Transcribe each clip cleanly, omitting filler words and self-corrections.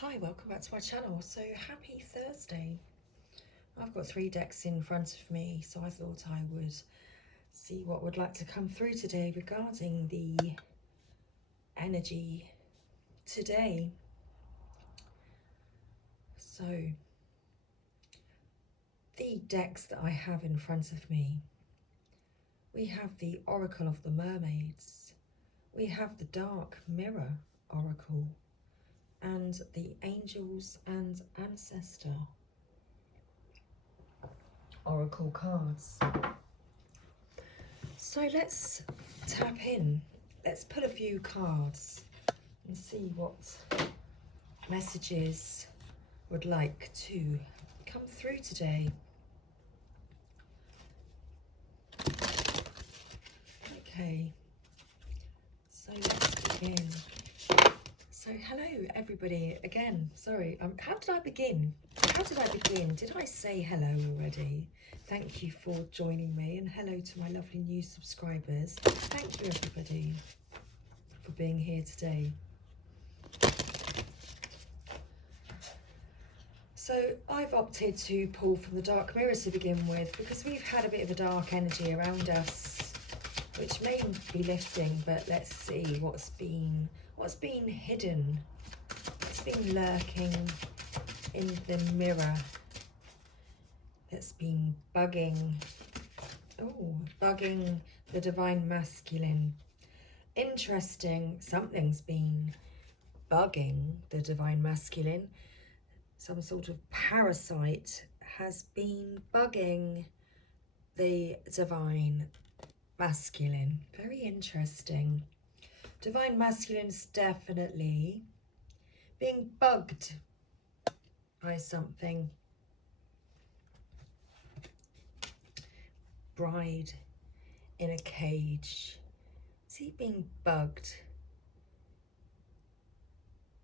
Hi, welcome back to my channel. So happy Thursday. I've got 3 decks in front of me, so I thought I would see what would like to come through today regarding the energy today. So the decks that I have in front of me, we have the Oracle of the Mermaids, we have the Dark Mirror Oracle, and the Angels and Ancestor Oracle cards. So let's tap in. Let's pull a few cards and see what messages would like to come through today. Okay, so let's begin. So hello everybody again. Sorry, how did I begin? Did I say hello already? Thank you for joining me, and hello to my lovely new subscribers. Thank you everybody for being here today. So I've opted to pull from the Dark Mirror to begin with because we've had a bit of a dark energy around us, which may be lifting, but let's see what's been hidden, what's been lurking in the mirror, that's been bugging the divine masculine. Interesting, something's been bugging the divine masculine. Some sort of parasite has been bugging the divine masculine. Very interesting. Divine masculine's definitely being bugged by something. Bride in a cage. Is he being bugged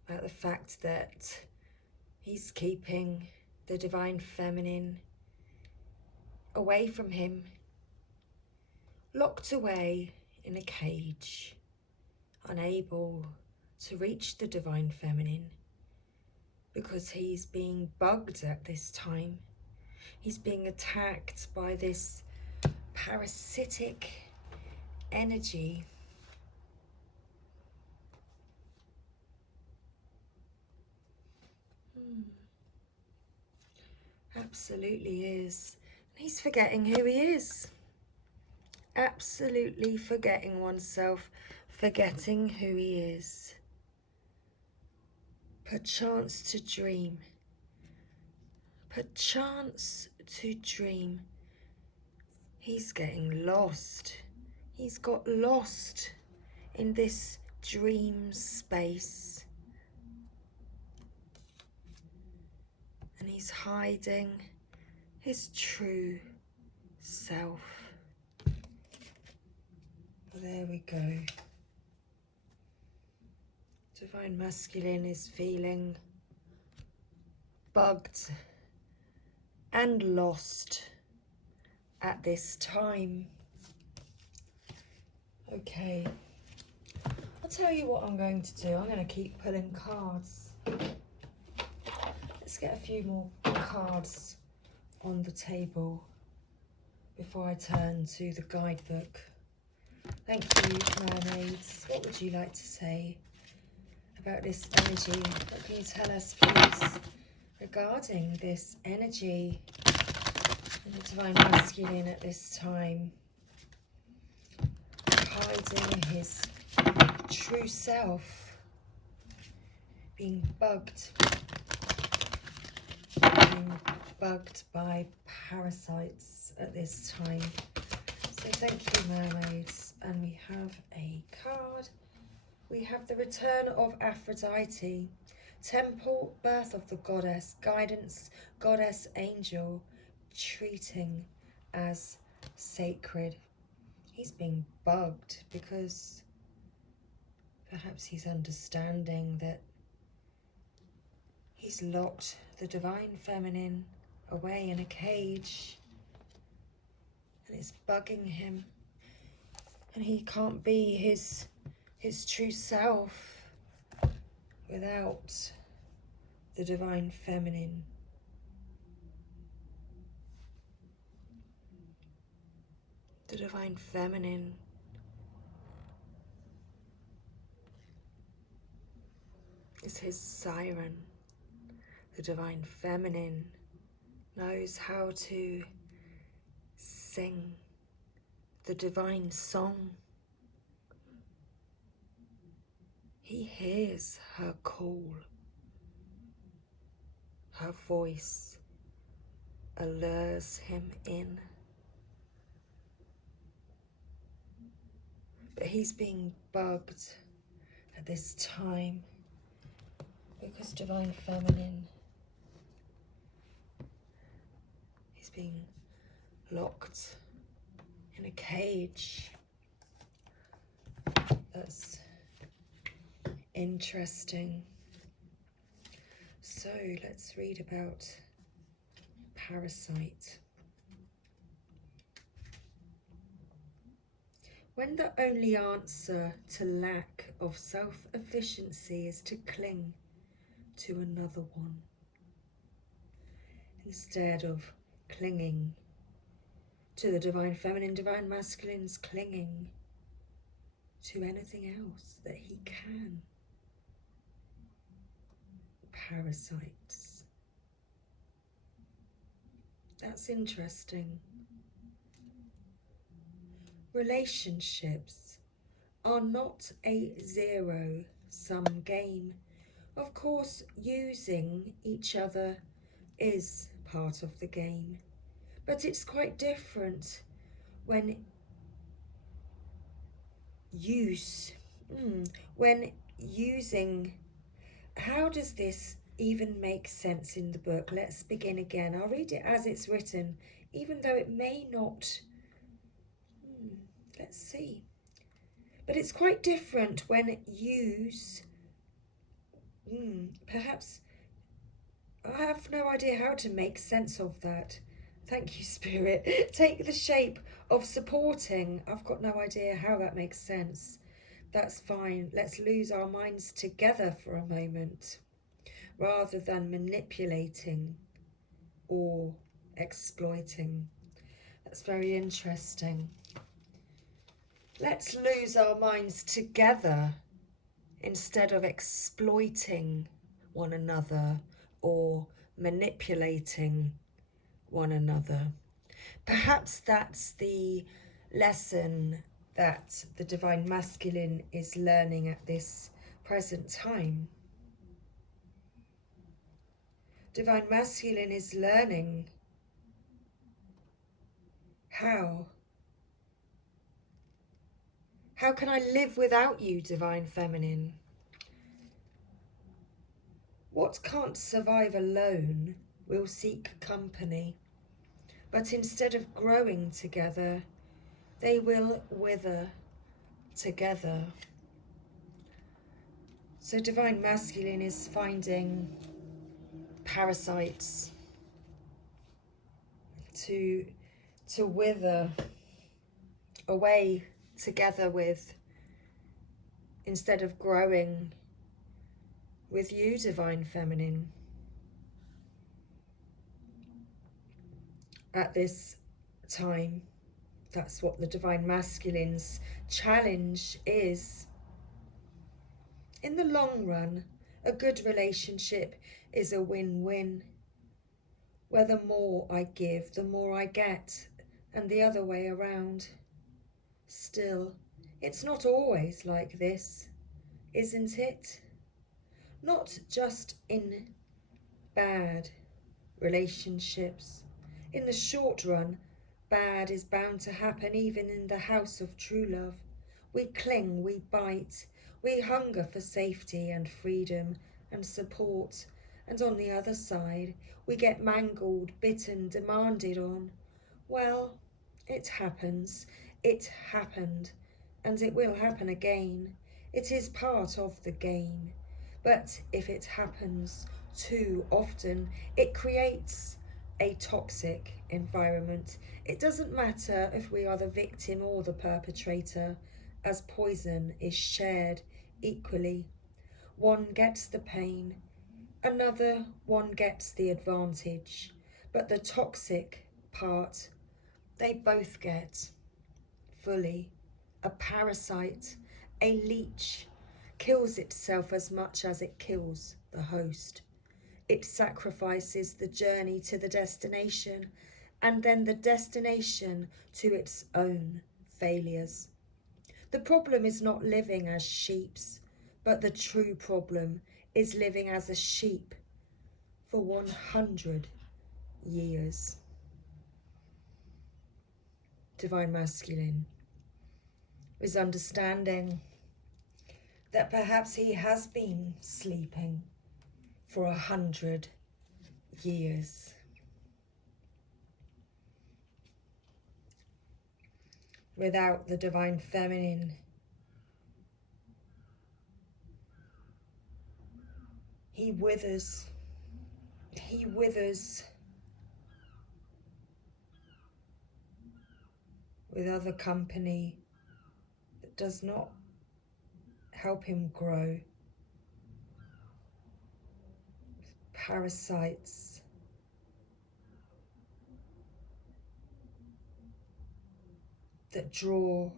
about the fact that he's keeping the divine feminine away from him, locked away in a cage, unable to reach the divine feminine because he's being bugged at this time. He's being attacked by this parasitic energy. Absolutely is. He's forgetting who he is. Absolutely forgetting oneself, forgetting who he is. Perchance to dream. Perchance to dream. He's getting lost. He's got lost in this dream space. And he's hiding his true self. Well, there we go. Divine masculine is feeling bugged and lost at this time. Okay, I'll tell you what I'm going to do. I'm going to keep pulling cards. Let's get a few more cards on the table before I turn to the guidebook. Thank you, mermaids. What would you like to say about this energy? What can you tell us, please, regarding this energy and the divine masculine at this time? Hiding his true self, being bugged by parasites at this time. So thank you, mermaids. And we have a card. We have the return of Aphrodite, temple, birth of the goddess, guidance, goddess, angel, treating as sacred. He's being bugged because perhaps he's understanding that he's locked the divine feminine away in a cage and it's bugging him, and he can't be his true self without the divine feminine. The divine feminine is his siren. The divine feminine knows how to sing the divine song. He hears her call. Her voice allures him in. But he's being bugged at this time because divine feminine is being locked in a cage. That's interesting. So let's read about Parasite. When the only answer to lack of self-efficiency is to cling to another one, instead of clinging to the divine feminine, divine masculine's clinging to anything else that he can. Parasites. That's interesting. Relationships are not a zero-sum game. Of course, using each other is part of the game, but it's quite different when using. How does this even make sense in the book? Let's begin again. I'll read it as it's written, even though it may not. Let's see. But it's quite different when use. Perhaps I have no idea how to make sense of that. Thank you, Spirit. Take the shape of supporting. I've got no idea how that makes sense. That's fine. Let's lose our minds together for a moment, rather than manipulating or exploiting. That's very interesting. Let's lose our minds together instead of exploiting one another or manipulating one another. Perhaps that's the lesson that the divine masculine is learning at this present time. Divine masculine is learning how can I live without you, divine feminine? What can't survive alone will seek company, but instead of growing together, they will wither together. So divine masculine is finding parasites to wither away together with, instead of growing with you, divine feminine. At this time, that's what the divine masculine's challenge is. In the long run, a good relationship is a win-win, where the more I give, the more I get, and the other way around. Still, it's not always like this, isn't it? Not just in bad relationships. In the short run, bad is bound to happen even in the house of true love. We cling, we bite, we hunger for safety and freedom and support, and on the other side, we get mangled, bitten, demanded on. Well, it happens, it happened, and it will happen again. It is part of the game. But if it happens too often, it creates a toxic environment. It doesn't matter if we are the victim or the perpetrator, as poison is shared equally. One gets the pain, Another one gets the advantage, but the toxic part, they both get fully. A parasite, a leech, kills itself as much as it kills the host. It sacrifices the journey to the destination, and then the destination to its own failures. The problem is not living as sheeps, but the true problem is living as a sheep for 100 years. Divine Masculine is understanding that perhaps he has been sleeping for 100 years. Without the Divine Feminine, he withers. He withers with other company that does not help him grow. Parasites that draw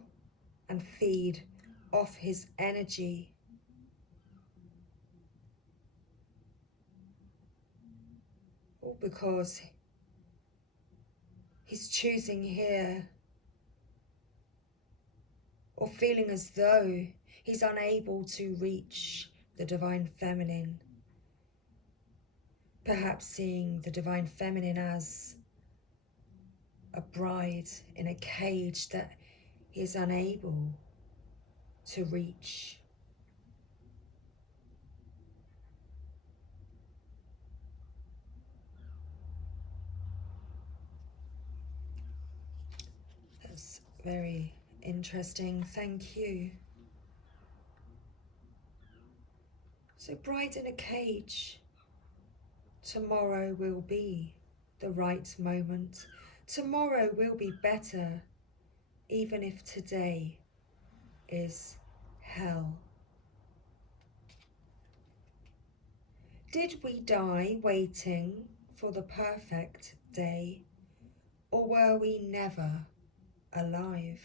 and feed off his energy. All because he's choosing here, or feeling as though he's unable to reach the Divine Feminine. Perhaps seeing the Divine Feminine as a bride in a cage that he is unable to reach. That's very interesting, thank you. So bride in a cage, tomorrow will be the right moment. Tomorrow will be better, even if today is hell. Did we die waiting for the perfect day, or were we never alive?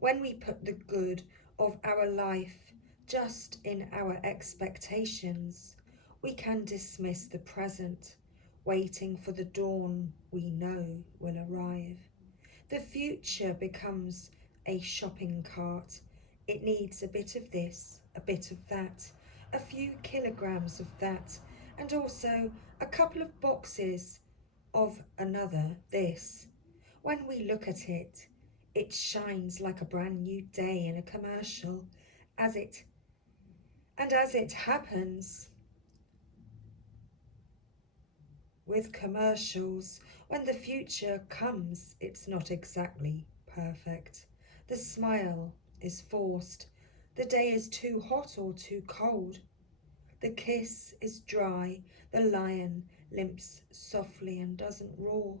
When we put the good of our life just in our expectations, we can dismiss the present, waiting for the dawn we know will arrive. The future becomes a shopping cart. It needs a bit of this, a bit of that, a few kilograms of that, and also a couple of boxes of another this. When we look at it, it shines like a brand new day in a commercial, as it happens with commercials, when the future comes, it's not exactly perfect. The smile is forced. The day is too hot or too cold. The kiss is dry. The lion limps softly and doesn't roar.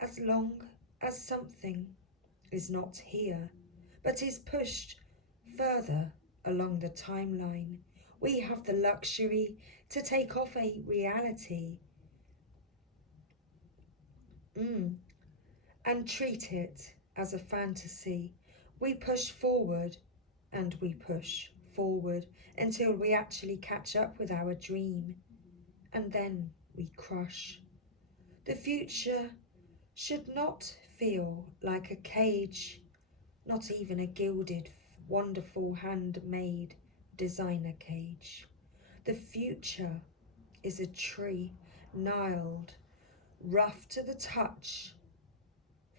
As long as something is not here, but is pushed further along the timeline, we have the luxury to take off a reality and treat it as a fantasy. We push forward and we push forward until we actually catch up with our dream, and then we crush. The future should not feel like a cage, not even a gilded, wonderful handmade designer cage. The future is a tree, gnarled, rough to the touch,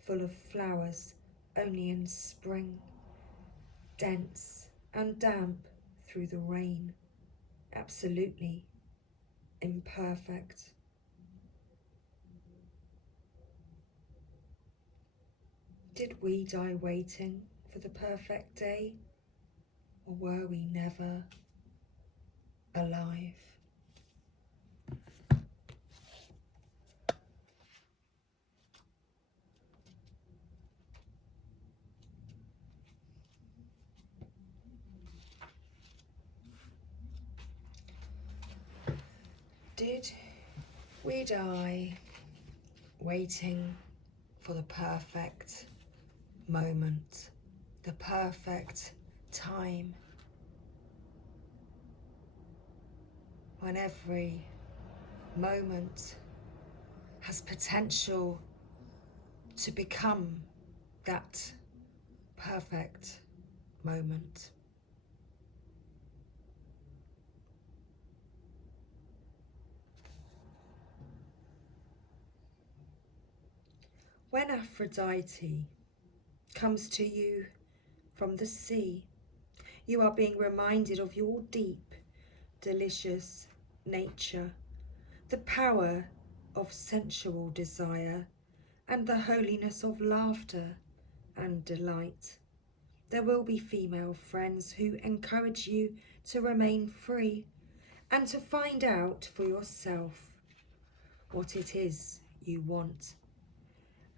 full of flowers only in spring, dense and damp through the rain, absolutely imperfect. Did we die waiting for the perfect day, or were we never alive? Did we die waiting for the perfect moment, the perfect time, when every moment has potential to become that perfect moment? When Aphrodite comes to you from the sea, you are being reminded of your deep, delicious nature, the power of sensual desire, and the holiness of laughter and delight. There will be female friends who encourage you to remain free and to find out for yourself what it is you want,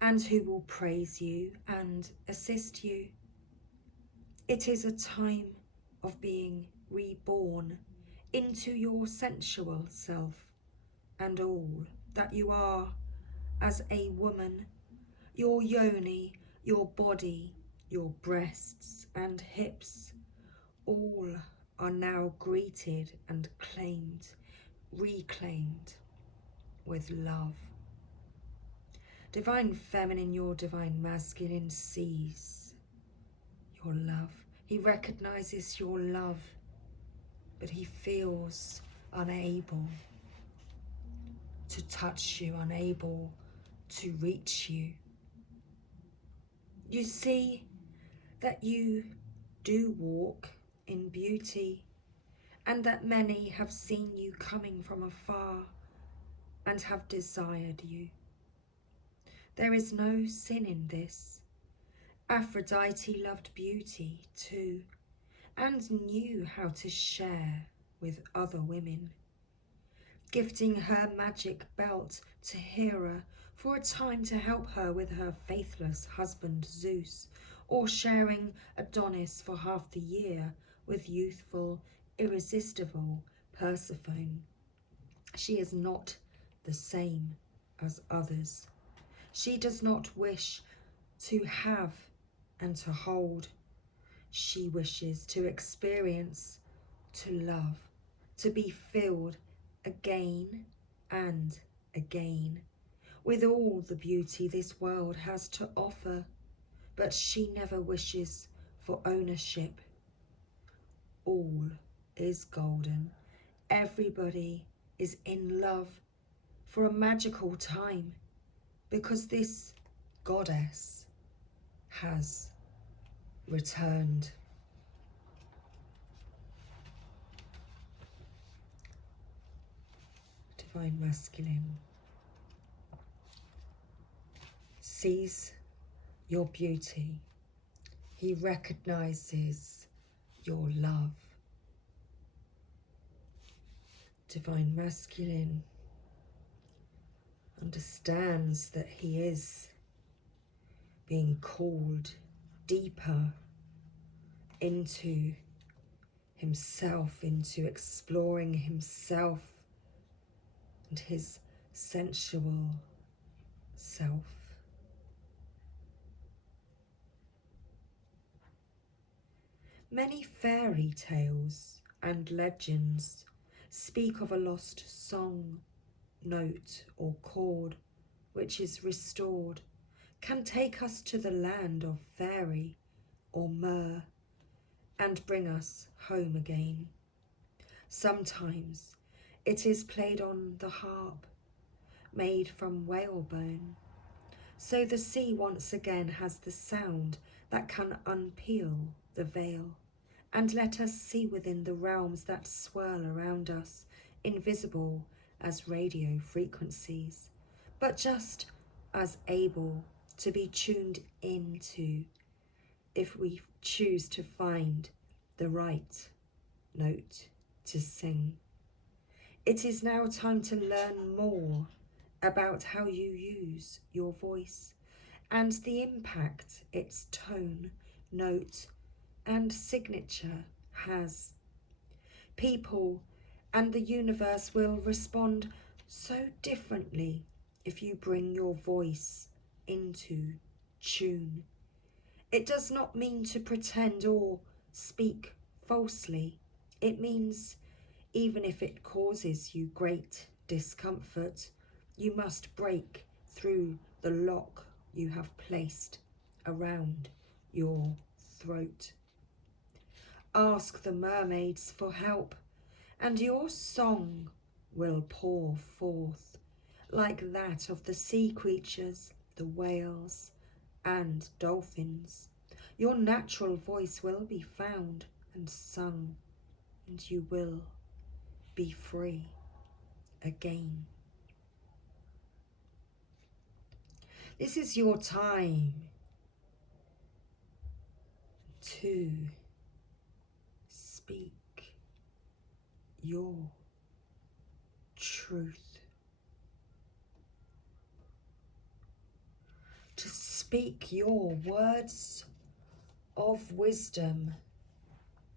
and who will praise you and assist you. It is a time of being reborn into your sensual self and all that you are as a woman. Your yoni, your body, your breasts and hips, all are now greeted and claimed, reclaimed with love. Divine feminine, your divine masculine sees your love. He recognizes your love, but he feels unable to touch you, unable to reach you. You see that you do walk in beauty, and that many have seen you coming from afar and have desired you. There is no sin in this. Aphrodite loved beauty too, and knew how to share with other women, gifting her magic belt to Hera for a time to help her with her faithless husband Zeus, or sharing Adonis for half the year with youthful, irresistible Persephone. She is not the same as others. She does not wish to have and to hold. She wishes to experience, to love, to be filled again and again with all the beauty this world has to offer. But she never wishes for ownership. All is golden. Everybody is in love for a magical time, because this goddess has returned. Divine masculine sees your beauty. He recognizes your love. Divine masculine understands that he is being called deeper into himself, into exploring himself and his sensual self. Many fairy tales and legends speak of a lost song, note or chord which is restored, can take us to the land of fairy or myrrh and bring us home again. Sometimes it is played on the harp, made from whalebone, so the sea once again has the sound that can unpeel the veil and let us see within the realms that swirl around us, invisible as radio frequencies, but just as able to be tuned into if we choose to find the right note to sing. It is now time to learn more about how you use your voice and the impact its tone, note, and signature has. People And the universe will respond so differently if you bring your voice into tune. It does not mean to pretend or speak falsely. It means even if it causes you great discomfort, you must break through the lock you have placed around your throat. Ask the mermaids for help, and your song will pour forth like that of the sea creatures, the whales and dolphins. Your natural voice will be found and sung, and you will be free again. This is your time to speak your truth, to speak your words of wisdom,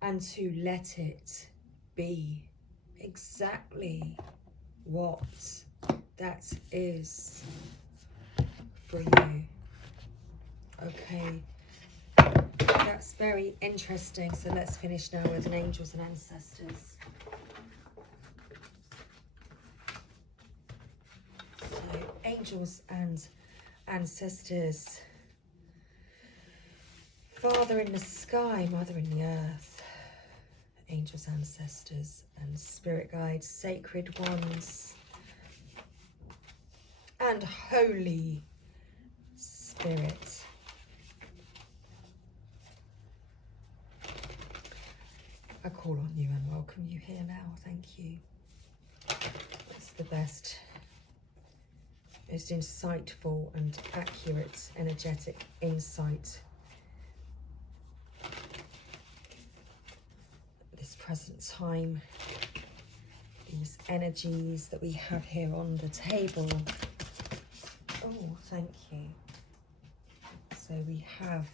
and to let it be exactly what that is for you. Okay, that's very interesting. So let's finish now with an angels and ancestors. So angels and ancestors. Father in the sky, mother in the earth. Angels, ancestors and spirit guides, sacred ones and Holy Spirit. I call on you and welcome you here now. Thank you. It's the best, most insightful and accurate energetic insight at this present time. These energies that we have here on the table. Oh, thank you. So we have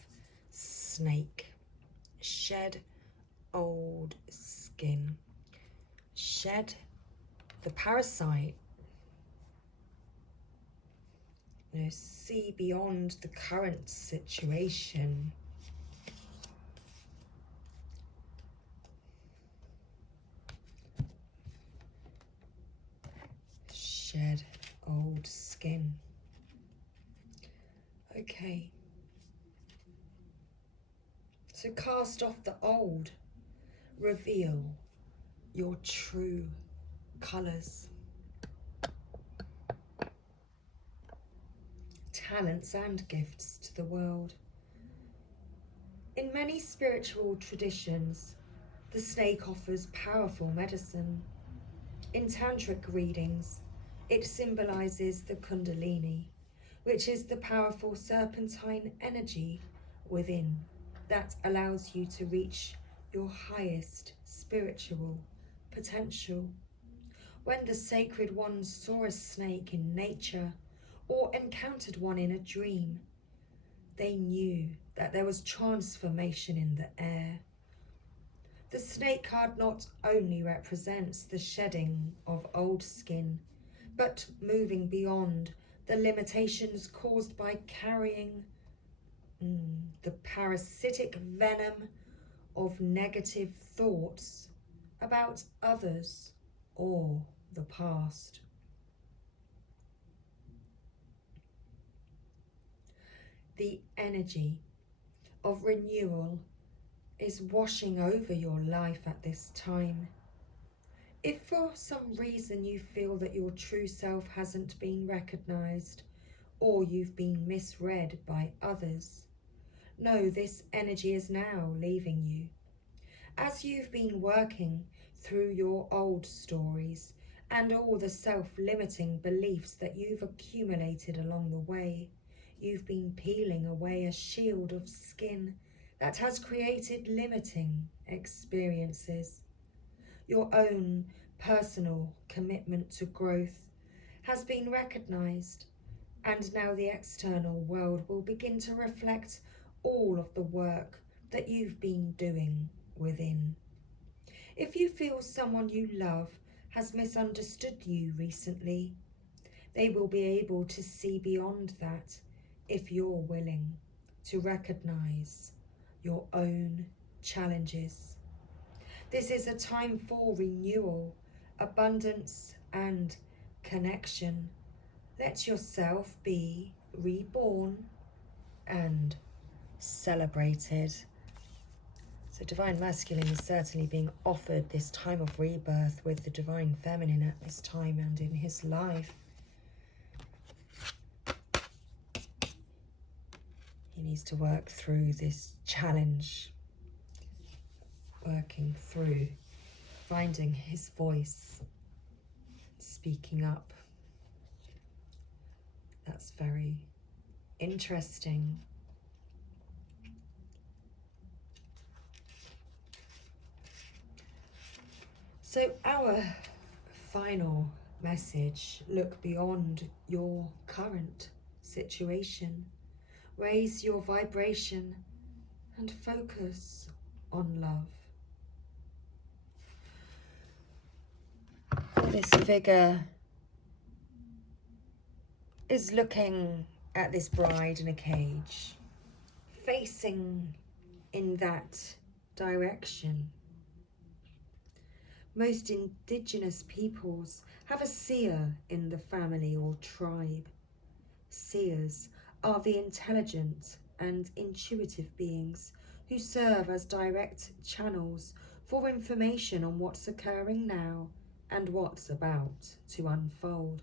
snake, shed old skin, shed the parasite, see beyond the current situation. Shed old skin. Okay. So cast off the old, reveal your true colours, talents and gifts to the world. In many spiritual traditions, the snake offers powerful medicine. In tantric readings, it symbolises the Kundalini, which is the powerful serpentine energy within that allows you to reach your highest spiritual potential. When the sacred ones saw a snake in nature or encountered one in a dream, they knew that there was transformation in the air. The snake card not only represents the shedding of old skin, but moving beyond the limitations caused by carrying the parasitic venom of negative thoughts about others or the past. The energy of renewal is washing over your life at this time. If for some reason you feel that your true self hasn't been recognised or you've been misread by others, know this energy is now leaving you. As you've been working through your old stories and all the self-limiting beliefs that you've accumulated along the way, you've been peeling away a shield of skin that has created limiting experiences. Your own personal commitment to growth has been recognised, and now the external world will begin to reflect all of the work that you've been doing within. If you feel someone you love has misunderstood you recently. They will be able to see beyond that if you're willing to recognize your own challenges. This is a time for renewal, abundance, and connection. Let yourself be reborn and celebrated. So Divine Masculine is certainly being offered this time of rebirth with the Divine Feminine at this time and in his life. He needs to work through this challenge, working through finding his voice, speaking up. That's very interesting. So our final message: look beyond your current situation. Raise your vibration and focus on love. This figure is looking at this bride in a cage, facing in that direction. Most indigenous peoples have a seer in the family or tribe. Seers are the intelligent and intuitive beings who serve as direct channels for information on what's occurring now and what's about to unfold.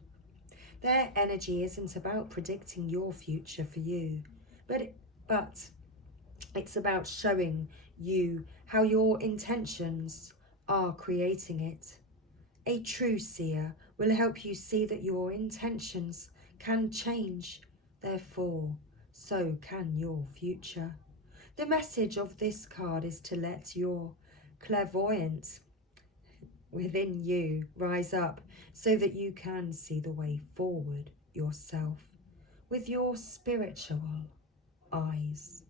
Their energy isn't about predicting your future for you, but it's about showing you how your intentions are creating it. A true seer will help you see that your intentions can change, therefore, so can your future. The message of this card is to let your clairvoyance within you rise up so that you can see the way forward yourself with your spiritual eyes.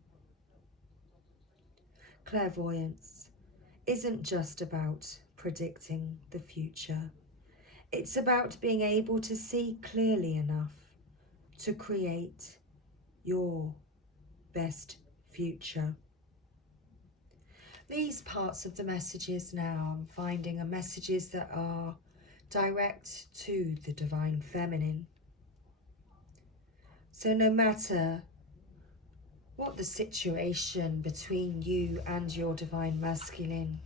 Clairvoyance isn't just about predicting the future. It's about being able to see clearly enough to create your best future. These parts of the messages now, I'm finding, are messages that are direct to the Divine Feminine. So no matter what the situation between you and your Divine Masculine,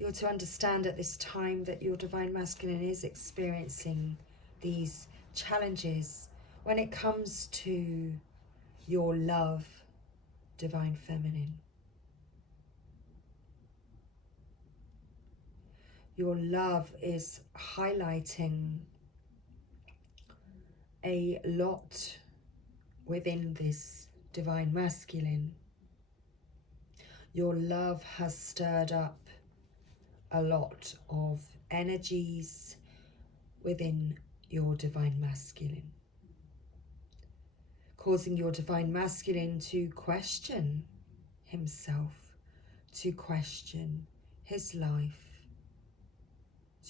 you're to understand at this time that your Divine Masculine is experiencing these challenges when it comes to your love, Divine Feminine. Your love is highlighting a lot within this Divine Masculine. Your love has stirred up a lot of energies within your Divine Masculine, causing your Divine Masculine to question himself, to question his life,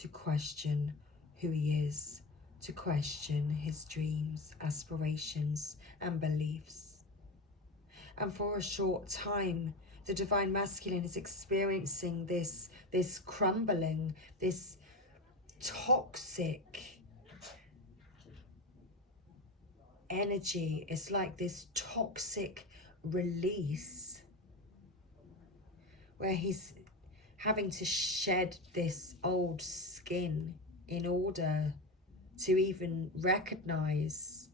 to question who he is, to question his dreams, aspirations, and beliefs. And for a short time, the Divine Masculine is experiencing this crumbling, this toxic energy. It's like this toxic release where he's having to shed this old skin in order to even recognize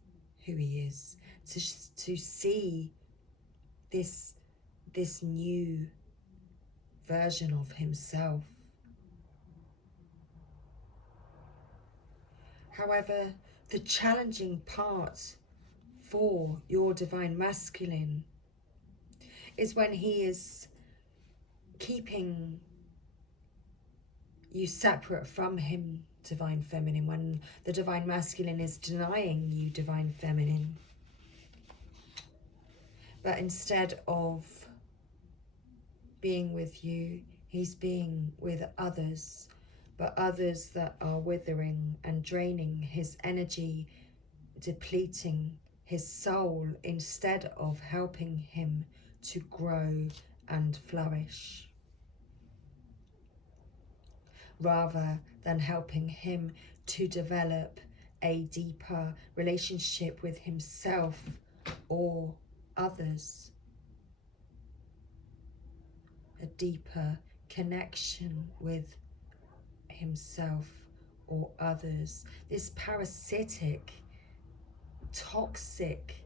who he is, to see this new version of himself. However, the challenging part for your Divine Masculine is when he is keeping you separate from him, Divine Feminine, when the Divine Masculine is denying you, Divine Feminine. But instead of being with you, he's being with others. but others that are withering and draining his energy, depleting his soul instead of helping him to grow and flourish, rather than helping him to develop a deeper relationship with himself or others, a deeper connection with himself or others. This parasitic, toxic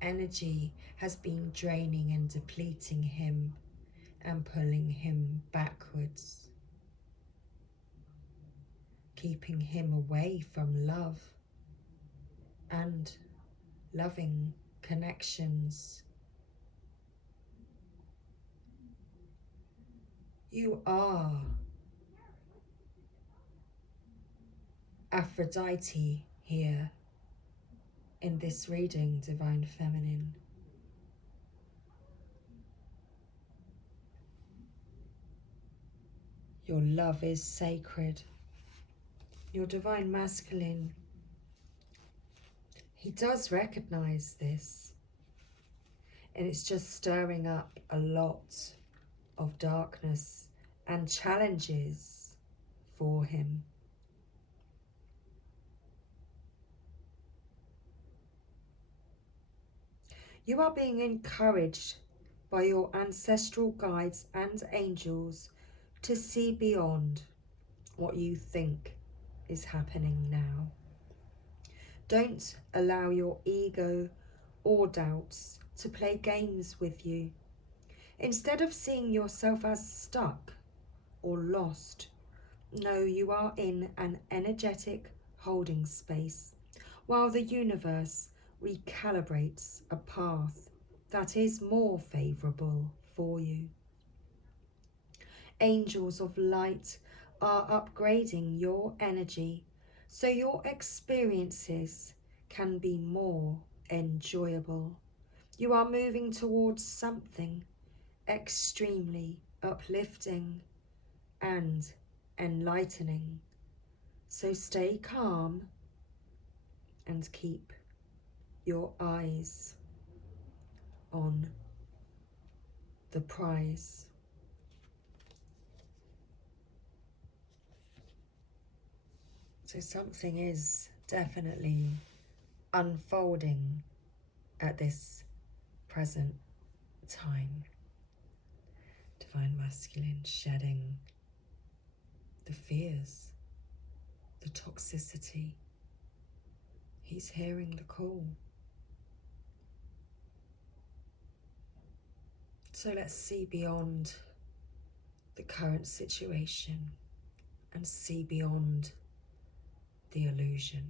energy has been draining and depleting him and pulling him backwards, keeping him away from love and loving connections. You are Aphrodite here in this reading, Divine Feminine. Your love is sacred. Your Divine Masculine, he does recognize this, and it's just stirring up a lot of darkness and challenges for him. You are being encouraged by your ancestral guides and angels to see beyond what you think is happening now. Don't allow your ego or doubts to play games with you. Instead of seeing yourself as stuck or lost, know you are in an energetic holding space while the universe recalibrates a path that is more favorable for you. Angels of light are upgrading your energy so your experiences can be more enjoyable. You are moving towards something extremely uplifting and enlightening. So stay calm and keep your eyes on the prize. So something is definitely unfolding at this present time. Divine Masculine shedding the fears, the toxicity. He's hearing the call. So let's see beyond the current situation and see beyond the illusion.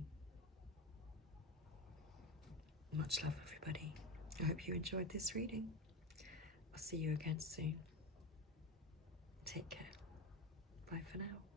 Much love, everybody. I hope you enjoyed this reading. I'll see you again soon. Take care. Bye for now.